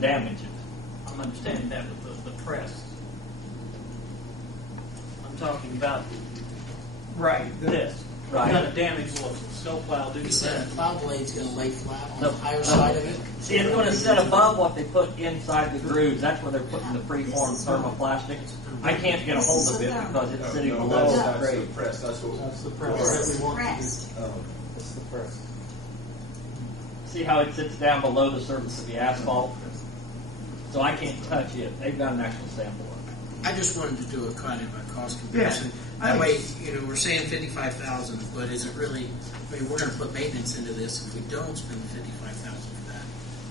damage it. I'm understanding that with the press. I'm talking about this. Right. What kind of damage will a snowplow do He to said a that? plow blade's going to lay flat on No. the higher side of it. See, it's going to sit above what they put inside the grooves. That's where they're putting the preformed thermoplastic. I can't get a hold of it because it's sitting below the grade. Press. That's That's the press that we want to do. Oh. That's the press. See how it sits down below the surface of the asphalt? So I can't touch it. They've got an actual sample of it. I just wanted to do a kind of a cost comparison. That way, we're saying $55,000, but is it really? I mean, we're going to put maintenance into this if we don't spend $55,000 for that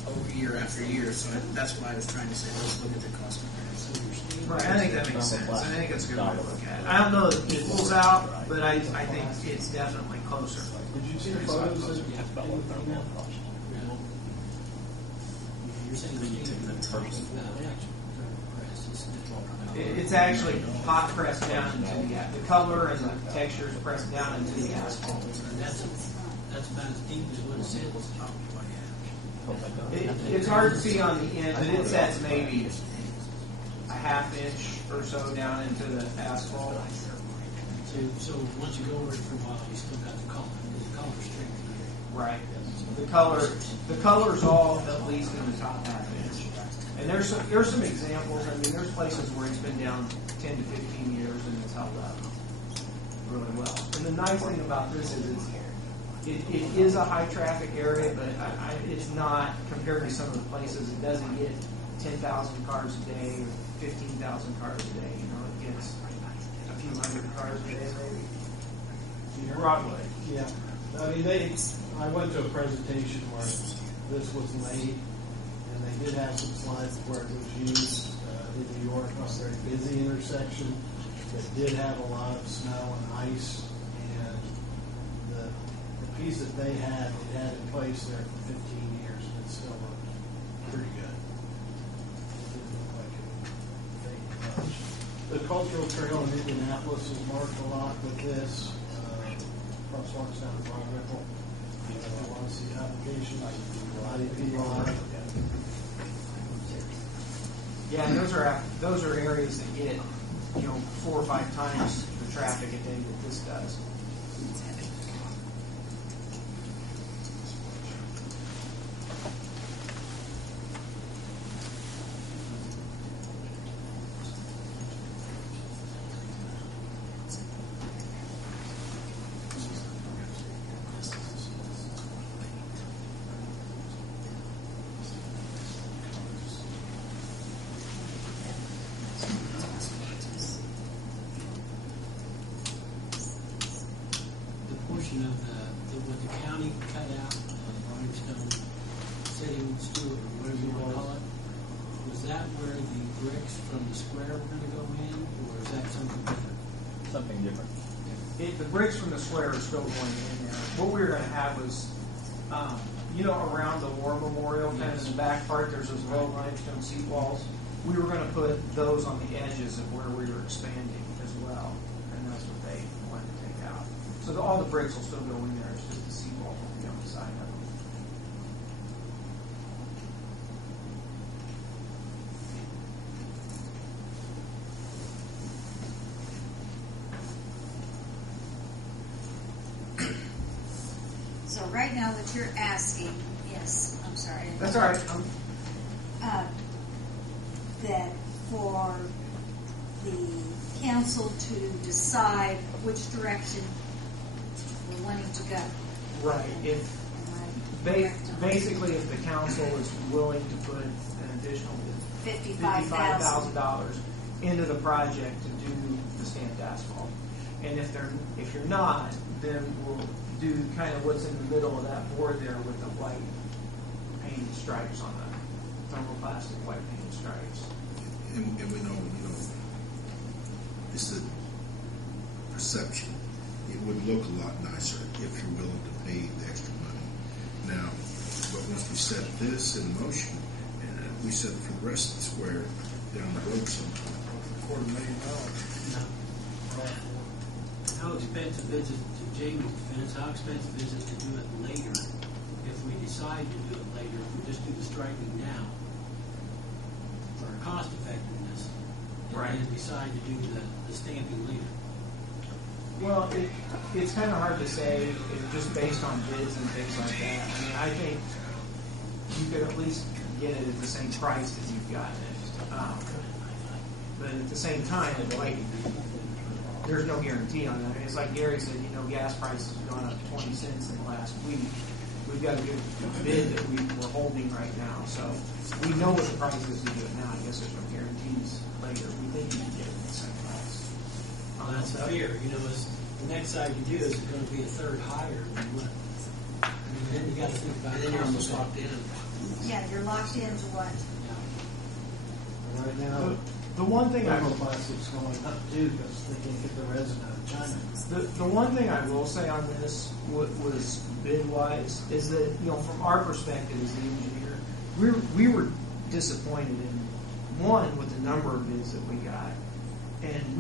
over year after year. So that's why I was trying to say let's look at the cost comparison. Right, I think that makes sense. I think it's a good way to look at it. I don't know if it equals out, but I think it's definitely closer. Did you see the photos that you have about what You're saying when you took the first It's actually hot pressed down into the color and the texture is pressed down into the asphalt. That's about as deep as what it says. It's hard to see on the end, but it sets maybe a half inch or so down into the asphalt. So once you go over it for a while, you still got the color. The color's strength. Right. The color's all at least in the top half inch. And there's some examples. I mean, there's places where it's been down 10 to 15 years and it's held up really well. And the nice thing about this is it is a high traffic area, but it's not compared to some of the places. It doesn't get 10,000 cars a day or 15,000 cars a day. It gets a few hundred cars a day maybe. Broadway. Yeah. I mean, I went to a presentation where this was made, and they did have some slides where it was used in New York on a very busy intersection that did have a lot of snow and ice, and the piece that they had in place there for 15 years, and it still looked pretty good. It didn't look like it would fade much. The cultural trail in Indianapolis is marked a lot with this. Crosswalks down the Broad Ripple. I want to see applications, IDP line. Yeah, and those are areas that get 4 or 5 times the traffic a day that this does. Of what the county cut out, limestone, city steward, or whatever you want to call it, was that where the bricks from the square were going to go in, or is that something different? Something different. The bricks from the square are still going in there. What we were going to have was, around the War Memorial, kind of in the back part, there's those low limestone seat walls. We were going to put those on the edges of where we were expanding as well, and that's what they wanted to take out. So all the bricks will still go in there. It's just the seawall will be on the side of them. So right now that you're asking, yes, I'm sorry. That's all right. That for the council to decide which direction we're wanting to go. Right. Basically, if the council is willing to put an additional $55,000 into the project to do the stamped asphalt, and if you're not, then we'll do kind of what's in the middle of that board there with the white painted stripes on the thermoplastic white painted stripes. And we know, it's the perception. It would look a lot nicer if you're willing to pay the extra money. Now, but once we set this in motion, and we set it for the rest of the square down the road sometime. $250,000. How expensive is it, to Jamie's defense, how expensive is it to do it later? If we decide to do it later, if we just do the striping now, Right. and decide to do the stamping later? Well, it's kind of hard to say just based on bids and things like that. I mean, I think you could at least get it at the same price that you've gotten it. But at the same time, like, there's no guarantee on that. I mean, it's like Gary said, gas prices have gone up 20 cents in the last week. We've got a good bid that we're holding right now. So we know what the price is to do it now. I guess there's no guarantees later. We think you can get it at the same price. Well, that's fair. Is the next side you do is going to be a third higher than what? I mean, then you got to think about And then you're almost locked in. Yeah, you're locked into what? Right now, The one thing thermoplastic's going up too because they can't get the resin out of China. The one thing I will say on this was bid-wise is that, from our perspective as the engineer, we were disappointed in, one, with the number of bids that we got. And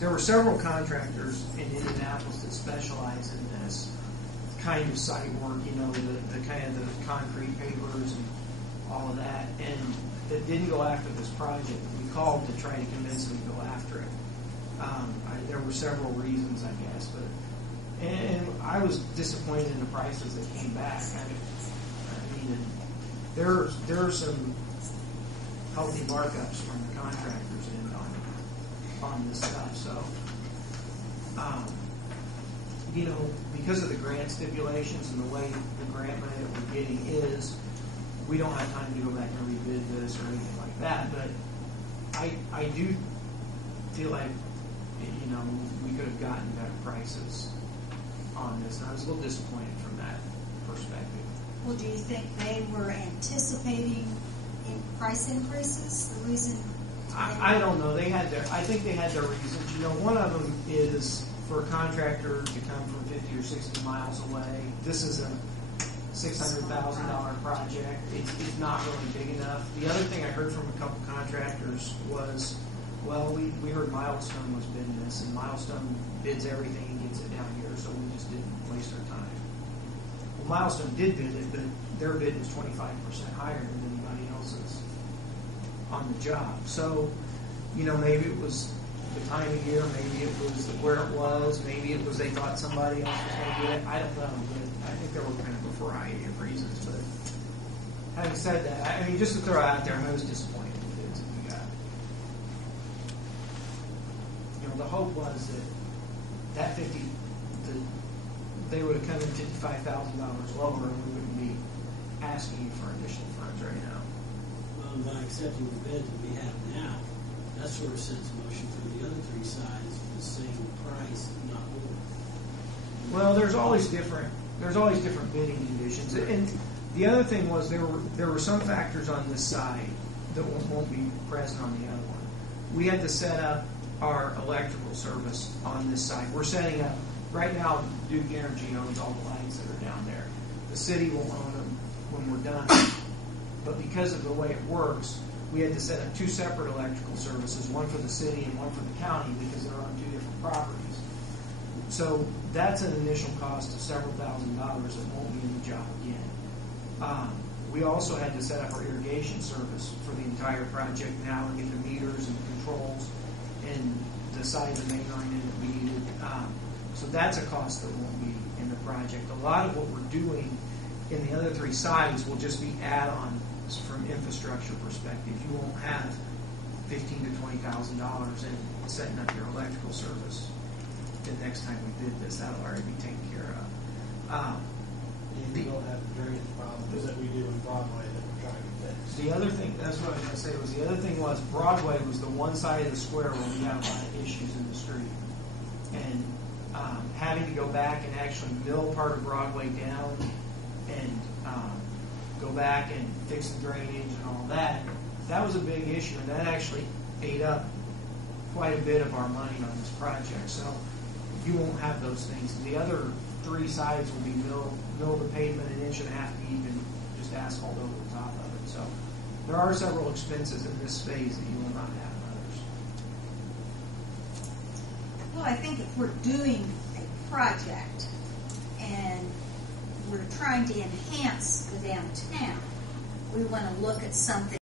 there were several contractors in Indianapolis that specialize in this kind of site work, the kind of the concrete pavers and all of that, and that didn't go after this project. We called to try to convince them to go after it. There were several reasons, I guess, and I was disappointed in the prices that came back. There are some healthy markups from the contractors on this stuff. So, because of the grant stipulations and the way the grant money that we're getting is, we don't have time to go back and rebid this or anything like that. But I do feel like we could have gotten better prices on this, and I was a little disappointed from that perspective. Well, do you think they were anticipating price increases? The reason? I don't know. I think they had their reasons. One of them is for a contractor to come from 50 or 60 miles away. This is a $600,000 project. It's not really big enough. The other thing I heard from a couple contractors was, well, we heard Milestone was bidding this, and Milestone bids everything and gets it down here, so we just didn't waste our time. Well, Milestone did bid it, but their bid was 25% higher than anybody else's on the job. So, maybe it was the time of year, maybe it was where it was, maybe it was they thought somebody else was going to get it. I don't know, but I think there were kind of a variety of reasons. But having said that, just to throw it out there, I was disappointed with the bids that we got. The hope was that they would have come in $55,000 lower, and we wouldn't be asking you for additional funds right now. Well, by accepting the bid that we have now, that sort of sets motion for the other three sides for the same price, not more. Well, there's always different bidding conditions, and the other thing was there were some factors on this side that won't be present on the other one. We had to set up our electrical service on this side. We're setting up right now. Duke Energy owns all the lights that are down there. The city will own them when we're done, but because of the way it works, we had to set up two separate electrical services, one for the city and one for the county, because they're on two different properties. So that's an initial cost of several $1,000s that won't be in the job again. We also had to set up our irrigation service for the entire project now and get the meters and controls and the size of main line in that we needed. So that's a cost that won't be in the project. A lot of what we're doing in the other three sides will just be add-ons from infrastructure perspective. You won't have $15,000 to $20,000 in setting up your electrical service the next time we did this. That'll already be taken care of. You don't have the drainage problems that we do in Broadway that we're trying to fix. The other thing, that's what I was going to say, was the other thing was Broadway was the one side of the square where we had a lot of issues in the street. And having to go back and actually mill part of Broadway down and go back and fix the drainage and all that was a big issue, and that actually ate up quite a bit of our money on this project. So you won't have those things. The other three sides will be mill the pavement an inch and a half deep and just asphalt over the top of it. So there are several expenses in this phase that you will not have in others. Well, I think if we're doing a project and we're trying to enhance the downtown, we want to look at something